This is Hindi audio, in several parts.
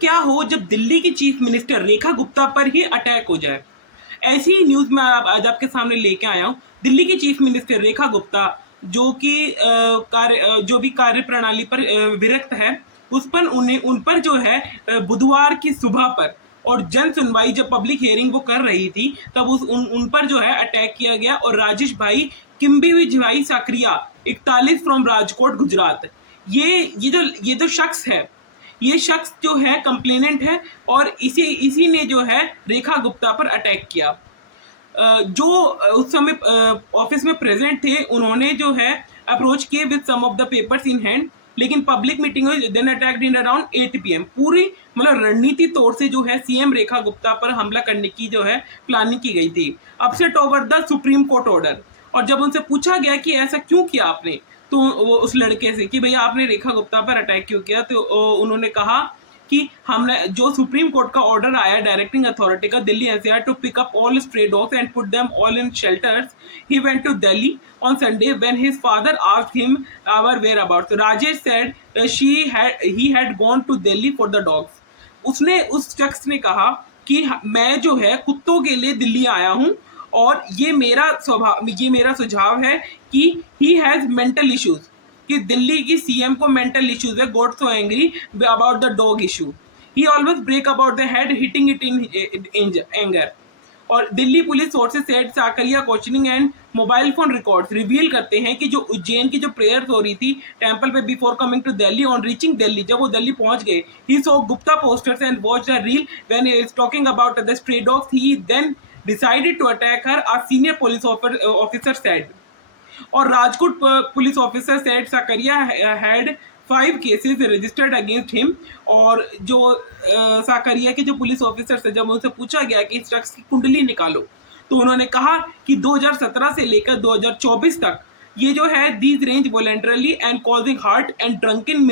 क्या हो जब दिल्ली की चीफ मिनिस्टर रेखा गुप्ता पर ही अटैक हो जाए। ऐसी ही न्यूज मैं आज आपके सामने लेके आया हूँ। दिल्ली की चीफ मिनिस्टर रेखा गुप्ता जो कि जो भी कार्य प्रणाली पर विरक्त है, उस पर उन पर जो है बुधवार की सुबह पर और जन सुनवाई जब पब्लिक हियरिंग वो कर रही थी तब उन पर जो है अटैक किया गया। और राजेश भाई किम्बी भाई साकरिया 41 फ्रॉम राजकोट गुजरात, ये जो शख्स है, ये शख्स जो है कंप्लेनेंट है और इसी ने जो है रेखा गुप्ता पर अटैक किया। जो उस समय ऑफिस में प्रेजेंट थे उन्होंने जो है अप्रोच किए with some of the papers in hand, लेकिन public meeting then attacked in around 8 PM। पूरी मतलब रणनीति तौर से जो है सीएम रेखा गुप्ता पर हमला करने की जो है प्लानिंग की गई थी, upset over the supreme court order. और जब उनसे पूछा गया कि ऐसा क्यों किया आपने, तो वो उस लड़के से कि भैया आपने रेखा गुप्ता पर अटैक क्यों किया, तो उन्होंने कहा कि हमने जो सुप्रीम कोर्ट का ऑर्डर आया डायरेक्टिंग अथॉरिटी का Delhi NCR to pick up all stray dogs and put them all in shelters, he went to Delhi on Sunday when his father asked him our where about. Rajesh said he had gone to Delhi for the dogs. उसने उस शख्स ने कहा कि मैं जो है कुत्तों के लिए दिल्ली आया हूं और ये मेरा सुझाव है कि ही हैज मेंटल इश्यूज, कि दिल्ली की सीएम को मेंटल इश्यूज है, got so angry about the dog issue, he always break about the head hitting it in anger. और Delhi police sources said Sakariya questioning and mobile phone records reveal करते हैं कि जो उज्जैन की जो प्रेयर्स हो रही थी टेंपल पे before coming to Delhi, on reaching Delhi, जब वो दिल्ली पहुंच गए, he saw Gupta posters and watched the reel when he is talking about the stray dogs, he then decided to attack her, a senior police officer said। और Rajkot police officer said Sakaria had 5 cases registered against him. और जो साकरिया के जो पुलिस ऑफिसर से जब उनसे पूछा गया कि इस शख्स की कुंडली निकालो, तो उन्होंने कहा कि 2017 से लेकर 2024 तक ये जो है these range voluntarily and causing heart and drunken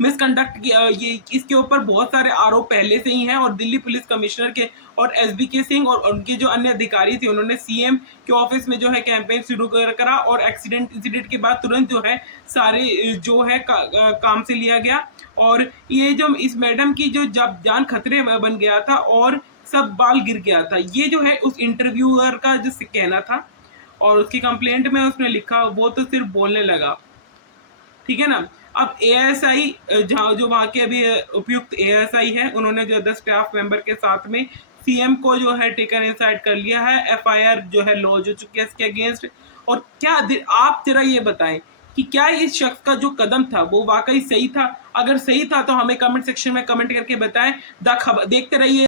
misconduct ये इसके ऊपर बहुत सारे आरोप पहले से ही हैं। और दिल्ली पुलिस कमिश्नर के और SBK सिंह और उनके जो अन्य अधिकारी थे उन्होंने सीएम के ऑफिस में जो है कैंपेन शुरू करा और इंसिडेंट के बाद तुरंत जो है सारे जो है काम से लिया गया। और ये जो इस मैडम की जो जब जान खतरे में बन गया था और सब बाल गिर गया था, ये जो है उस इंटरव्यूअर का जो कहना था। और उसकी कंप्लेंट में उसने लिखा वो तो सिर्फ बोलने लगा, ठीक है ना। अब ASI जहाँ जो वहाँ के अभी उपयुक्त ASI है, उन्होंने जो 10 स्टाफ मेंबर के साथ में सीएम को जो है टेकन इनसाइड कर लिया है, FIR जो है लॉन्च हो चुकी है इसके अगेंस्ट। और क्या आप जरा ये बताएं कि क्या इस शख्स का जो कदम था वो वाकई सही था? अगर सही था तो हमें कमेंट सेक्शन में कमेंट करके बताएं। देखते रहिए।